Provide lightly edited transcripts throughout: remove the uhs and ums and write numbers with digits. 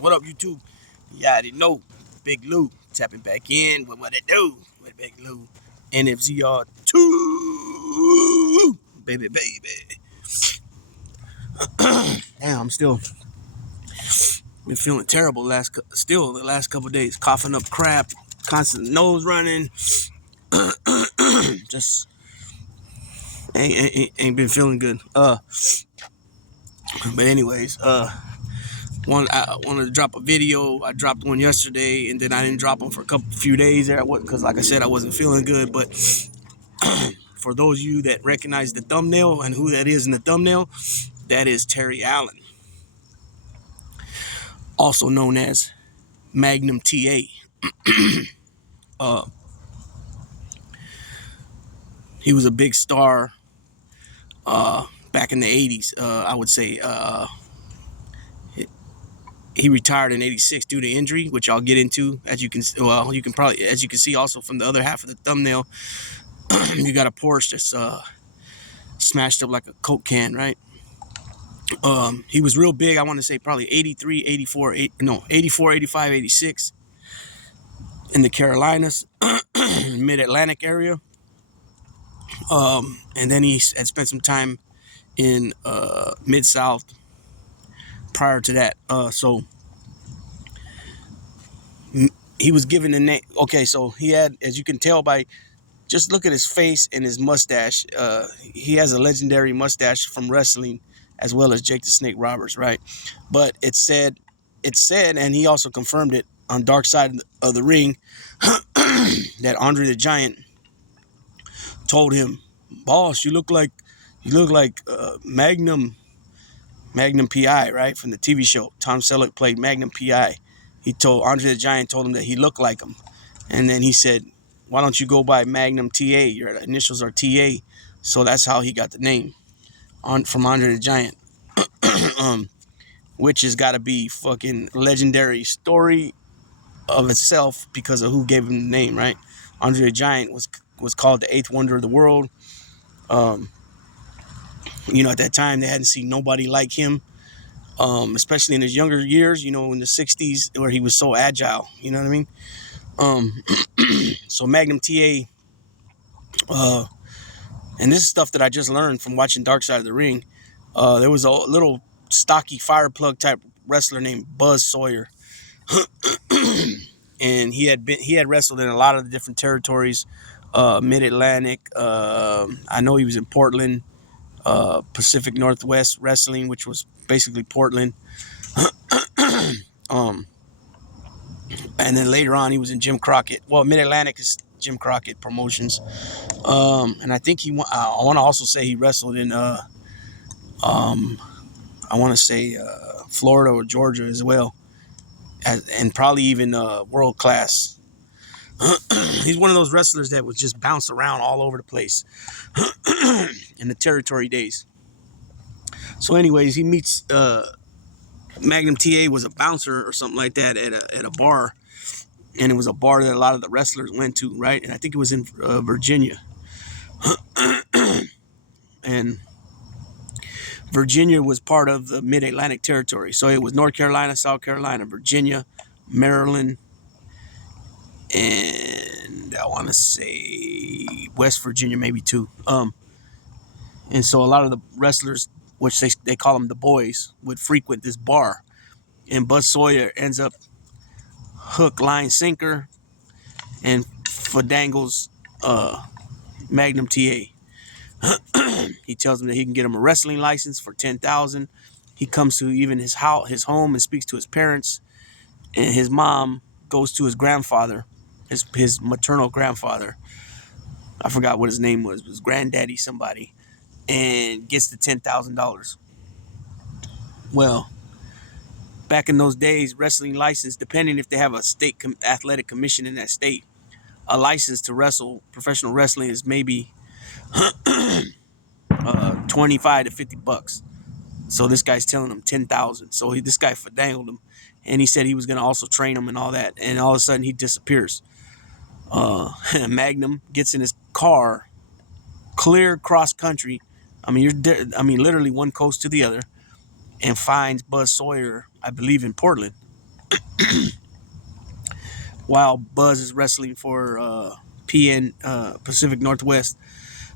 What up, YouTube? You already know. Big Lou tapping back in with what it do with Big Lou. NFZR2. Baby. Damn, I'm still been feeling terrible the last couple of days. Coughing up crap, constant nose running. Just ain't been feeling good. But anyways, I wanted to drop a video. I dropped one yesterday, and then I didn't drop them for a few days there because, like I said, I wasn't feeling good. But for those of you that recognize the thumbnail and who that is in the thumbnail, that is Terry Allen, also known as Magnum TA. He was a big star back in the 80s. I would say he retired in 86 due to injury, which I'll get into. As you can see also from the other half of the thumbnail, you got a Porsche that's smashed up like a Coke can, right? He was real big. I want to say probably 83, 84, 84, 85, 86 in the Carolinas, mid-Atlantic area. And then he had spent some time in Mid-South prior to that. So he was given the name. Okay, so he had, as you can tell by just look at his face and his mustache, he has a legendary mustache from wrestling, as well as Jake the Snake Roberts, right? But it said, and he also confirmed it on Dark Side of the Ring, that Andre the Giant told him, "Boss, you look like Magnum PI, right, from the TV show. Tom Selleck played Magnum PI. He told Andre the Giant told him that he looked like him, and then he said, "Why don't you go by Magnum TA? Your initials are TA." So that's how he got the name from Andre the Giant, which has got to be fucking legendary story of itself because of who gave him the name, right? Andre the Giant was called the eighth wonder of the world. At that time they hadn't seen nobody like him, especially in his younger years. In the '60s, where he was so agile. You know what I mean? So Magnum TA. And this is stuff that I just learned from watching Dark Side of the Ring. There was a little stocky fire plug type wrestler named Buzz Sawyer, and he had wrestled in a lot of the different territories, Mid-Atlantic. I know he was in Portland, Pacific Northwest Wrestling, which was basically Portland. And then later on, he was in Jim Crockett. Well, Mid-Atlantic is Jim Crockett Promotions. And I think I want to also say he wrestled in, I want to say Florida or Georgia as well, and probably even world class. He's one of those wrestlers that would just bounce around all over the place in the territory days. So anyways, he meets Magnum TA was a bouncer or something like that at a bar, and it was a bar that a lot of the wrestlers went to, right? And I think it was in Virginia. And Virginia was part of the Mid-Atlantic territory. So it was North Carolina, South Carolina, Virginia, Maryland, and I want to say West Virginia maybe too. And so a lot of the wrestlers, which they call them the boys, would frequent this bar. And Buzz Sawyer ends up hook, line, sinker, and fandangles Magnum TA. He tells him that he can get him a wrestling license for $10,000. He comes to even his home, and speaks to his parents. And his mom goes to his grandfather, his maternal grandfather. I forgot what his name was. It was granddaddy somebody, and gets the $10,000. Well, back in those days, wrestling license, depending if they have a state athletic commission in that state, a license to wrestle professional wrestling is maybe 25 to $50. So this guy's telling him 10,000. So this guy fandangled him, and he said he was going to also train him and all that. And all of a sudden he disappears. Magnum gets in his car, clear cross country. Literally one coast to the other, and finds Buzz Sawyer, I believe in Portland. while Buzz is wrestling for PN Pacific Northwest.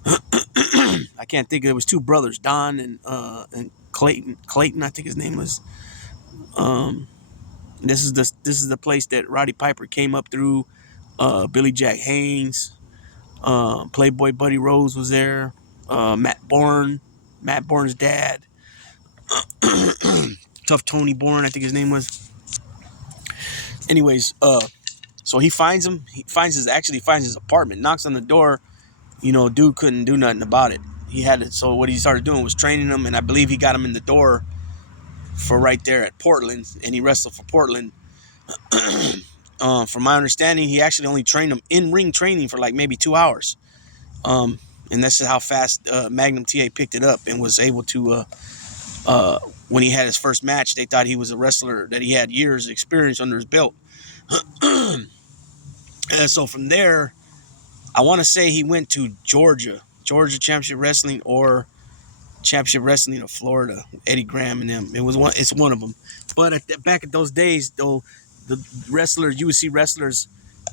I can't think. It was two brothers, Don and Clayton. Clayton, I think his name was. Um, this is the place that Roddy Piper came up through. Billy Jack Haynes, Playboy Buddy Rose was there. Matt Bourne's dad, Tough Tony Bourne, I think his name was. Anyways, so he finds him. He finds his apartment. Knocks on the door. Dude couldn't do nothing about it. He had it. So what he started doing was training him, and I believe he got him in the door for right there at Portland, and he wrestled for Portland. From my understanding, he actually only trained him in ring training for like maybe 2 hours. And that's how fast Magnum TA picked it up and was able to. When he had his first match, they thought he was a wrestler that he had years of experience under his belt. And so from there, I want to say he went to Georgia Championship Wrestling or Championship Wrestling of Florida, Eddie Graham and them. It's one of them. But back at those days, though, the wrestlers, you would see wrestlers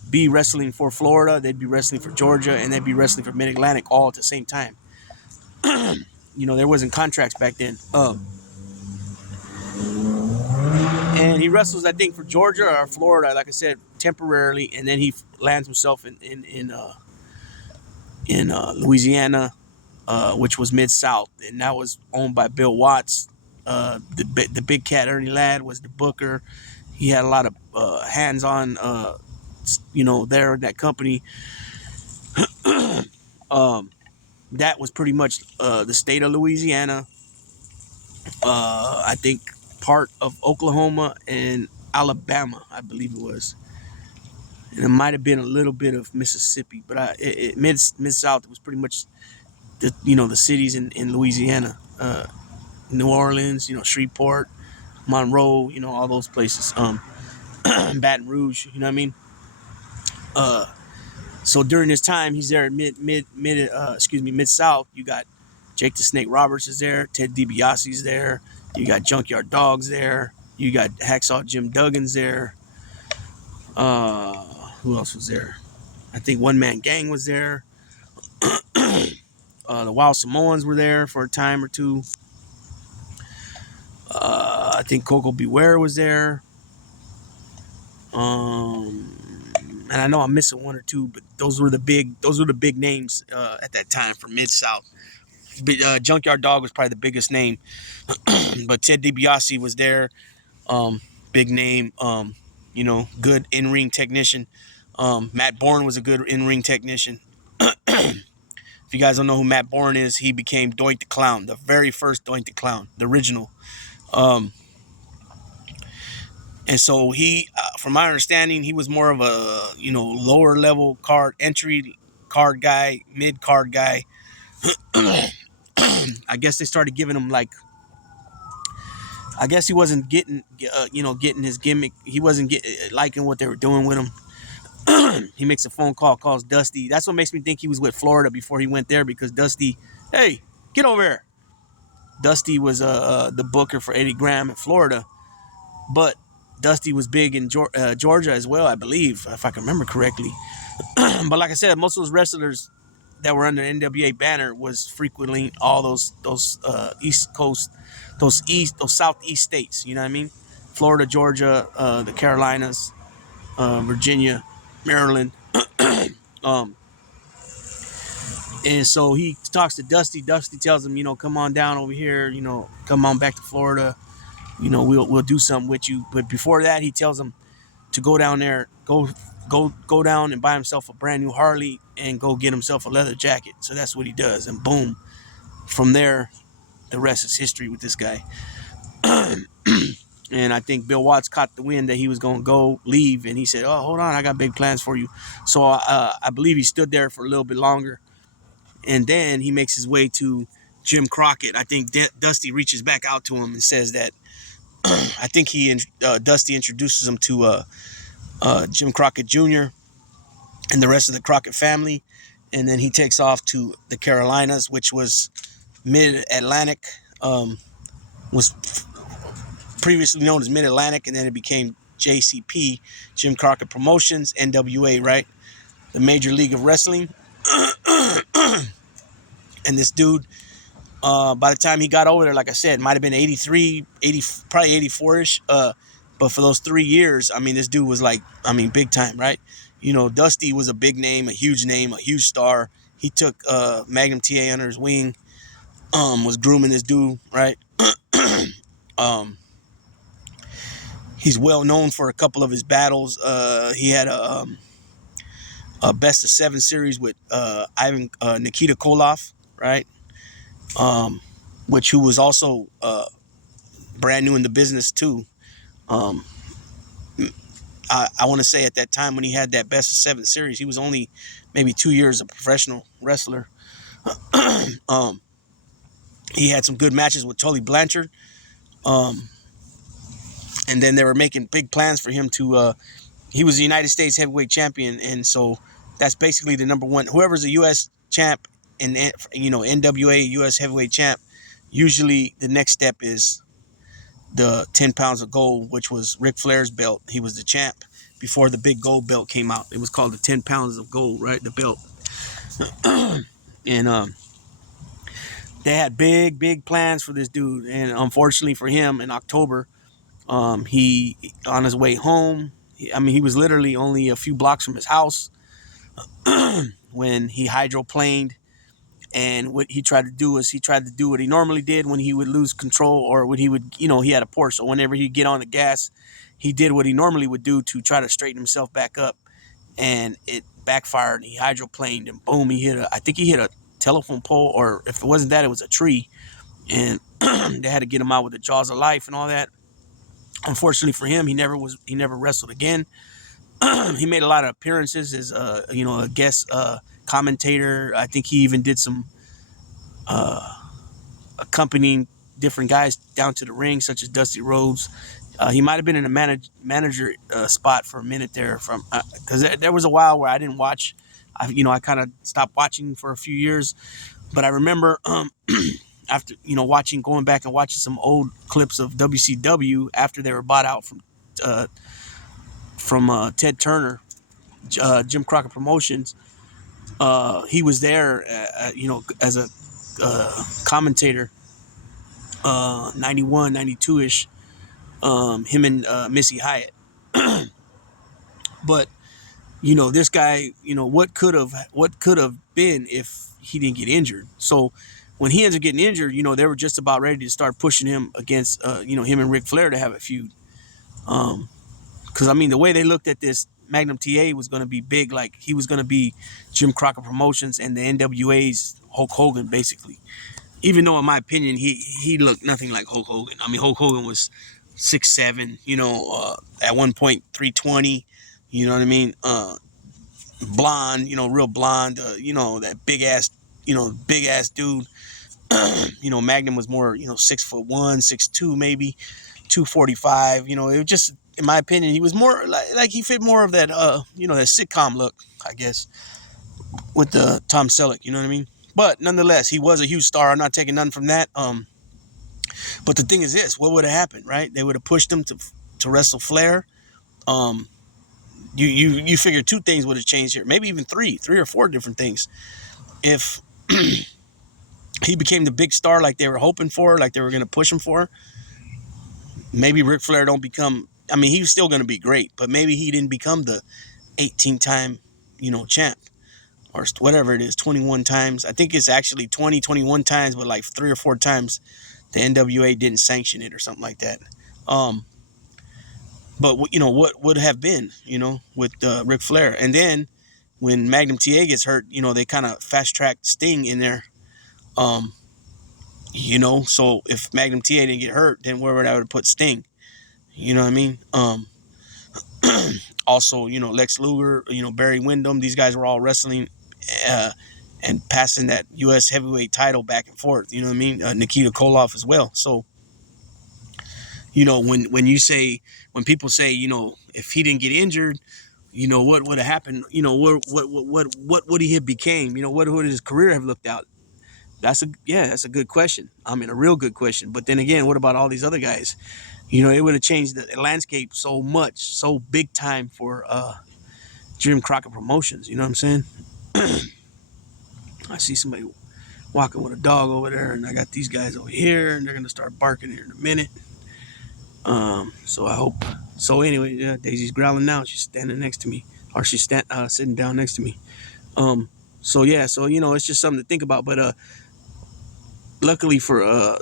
be wrestling for Florida, they'd be wrestling for Georgia, and they'd be wrestling for Mid-Atlantic all at the same time. There wasn't contracts back then. And he wrestles, I think, for Georgia or Florida, like I said, temporarily, and then he lands himself in Louisiana, which was Mid-South, and that was owned by Bill Watts. The big cat Ernie Ladd was the booker. He had a lot of hands-on, there in that company. That was pretty much the state of Louisiana. I think part of Oklahoma and Alabama, I believe it was. And it might have been a little bit of Mississippi, but Mid-South was pretty much the cities in Louisiana, New Orleans, Shreveport, Monroe, all those places, Baton Rouge, you know what I mean? So during this time, he's there at Mid-South. You got Jake the Snake Roberts is there, Ted DiBiase's there, you got Junkyard Dogs there, you got Hacksaw Jim Duggan's there. Who else was there? I think One Man Gang was there. The Wild Samoans were there for a time or two. I think Coco Beware was there. And I know I'm missing one or two, but those were the big names at that time for Mid-South. Junkyard Dog was probably the biggest name, but Ted DiBiase was there. Big name. Good in-ring technician. Matt Bourne was a good in-ring technician. If you guys don't know who Matt Bourne is, he became Doink the Clown, the very first Doink the Clown, the original. And so he, from my understanding, he was more of a, lower level entry card guy, mid card guy. I guess they started giving him I guess he wasn't getting his gimmick. He wasn't liking what they were doing with him. He makes a phone call, calls Dusty. That's what makes me think he was with Florida before he went there, because Dusty, hey, get over here. Dusty was the booker for Eddie Graham in Florida, but Dusty was big in Georgia as well, I believe, if I can remember correctly. But like I said, most of those wrestlers that were under NWA banner was frequently all those East Coast, those Southeast states. You know what I mean? Florida, Georgia, the Carolinas, Virginia, Maryland. And so he talks to Dusty. Dusty tells him, come on down over here. Come on back to Florida. We'll do something with you. But before that, he tells him to go down there, go down and buy himself a brand new Harley and go get himself a leather jacket. So that's what he does. And boom, from there, the rest is history with this guy. And I think Bill Watts caught the wind that he was going to leave. And he said, oh, hold on, I got big plans for you. So I believe he stood there for a little bit longer. And then he makes his way to Jim Crockett. I think Dusty reaches back out to him and says that, I think Dusty introduces him to Jim Crockett Jr. and the rest of the Crockett family. And then he takes off to the Carolinas, which was Mid-Atlantic, was previously known as Mid-Atlantic, and then it became JCP, Jim Crockett Promotions, NWA, right? The Major League of Wrestling. And this dude, by the time he got over there, like I said, might have been 83, 80, probably 84-ish. But for those 3 years, I mean, this dude was like, I mean, big time, right? You know, Dusty was a big name, a huge star. He took Magnum TA under his wing, was grooming this dude, right? um, he's well known for a couple of his battles. He had a best of 7 series with Nikita Koloff, right? Who was also brand new in the business too. Um, I want to say at that time when he had that best of 7 series, he was only maybe 2 years a professional wrestler. um, he had some good matches with Tully Blanchard. And then they were making big plans for him to, he was the United States heavyweight champion. And so that's basically the number one, whoever's a U.S. champ and, NWA U.S. heavyweight champ, usually the next step is the 10 pounds of gold, which was Ric Flair's belt. He was the champ before the big gold belt came out. It was called the 10 pounds of gold, right? The belt. And they had big plans for this dude. And unfortunately for him, in October, he, on his way home, he was literally only a few blocks from his house when he hydroplaned. And what he tried to do is he tried to do what he normally did when he would lose control, or when he would, he had a Porsche. So whenever he'd get on the gas, he did what he normally would do to try to straighten himself back up. And it backfired. He hydroplaned and boom, I think he hit a telephone pole, or if it wasn't that, it was a tree. And they had to get him out with the jaws of life and all that. Unfortunately for him, he never wrestled again. He made a lot of appearances as a guest commentator. I think he even did some accompanying different guys down to the ring, such as Dusty Rhodes. He might have been in a manager spot for a minute there, because there was a while where I didn't watch. I kind of stopped watching for a few years, but I remember after going back and watching some old clips of WCW after they were bought out from Ted Turner, Jim Crockett Promotions. He was there, as a commentator, 91, 92-ish, him and Missy Hyatt. But, this guy, what could have been if he didn't get injured. So when he ends up getting injured, they were just about ready to start pushing him against, him and Ric Flair to have a feud. Because, the way they looked at this, Magnum TA was going to be big. Like, he was going to be Jim Crockett Promotions and the NWA's Hulk Hogan, basically. Even though, in my opinion, he looked nothing like Hulk Hogan. Hulk Hogan was 6'7", at one point 320, you know what I mean? Blonde, real blonde, that big ass dude. Magnum was more, 6'1", 6'2", maybe 245. It was just, in my opinion, he was more like he fit more of that, that sitcom look, I guess, with the Tom Selleck. You know what I mean? But nonetheless, he was a huge star. I'm not taking nothing from that. But the thing is this: what would have happened, right? They would have pushed him to wrestle Flair. You figure 2 things would have changed here, maybe even 3 or 4 different things. If he became the big star like they were hoping for, like they were going to push him for, maybe Ric Flair don't become. He was still going to be great, but maybe he didn't become the 18-time, champ, or whatever it is, 21 times. I think it's actually 21 times, but like 3 or 4 times the NWA didn't sanction it or something like that. But what would have been, with Ric Flair. And then when Magnum TA gets hurt, they kind of fast-tracked Sting in there. So if Magnum TA didn't get hurt, then where would I have put Sting? You know what I mean? Also, Lex Luger, Barry Windham, these guys were all wrestling and passing that U.S. heavyweight title back and forth. You know what I mean? Nikita Koloff as well. So, when people say, if he didn't get injured, what would have happened? What would he have became? What would his career have looked out? That's a good question. A real good question. But then again, what about all these other guys? You know, it would have changed the landscape so much, so big time for Jim Crockett Promotions. You know what I'm saying? I see somebody walking with a dog over there, and I got these guys over here, and they're gonna start barking here in a minute. So I hope. So anyway, yeah, Daisy's growling now. She's standing next to me, or she's sitting down next to me. Um, so yeah, so you know, it's just something to think about. But luckily for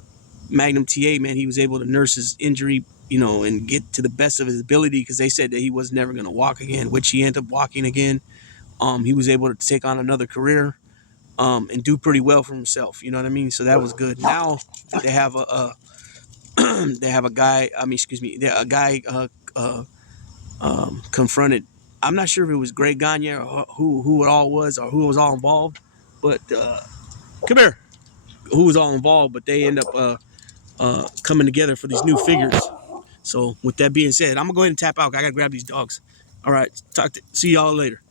Magnum TA, man, he was able to nurse his injury, you know, and get to the best of his ability, because they said that he was never gonna walk again, which he ended up walking again. He was able to take on another career, and do pretty well for himself. You know what I mean? So that was good. Now they have they have a guy. I mean, excuse me, a guy confronted. I'm not sure if it was Greg Gagne or who it all was, or who was all involved, but come here, who was all involved. But they end up coming together for these new figures. So with that being said, I'm gonna go ahead and tap out. I gotta grab these dogs. All right, see y'all later.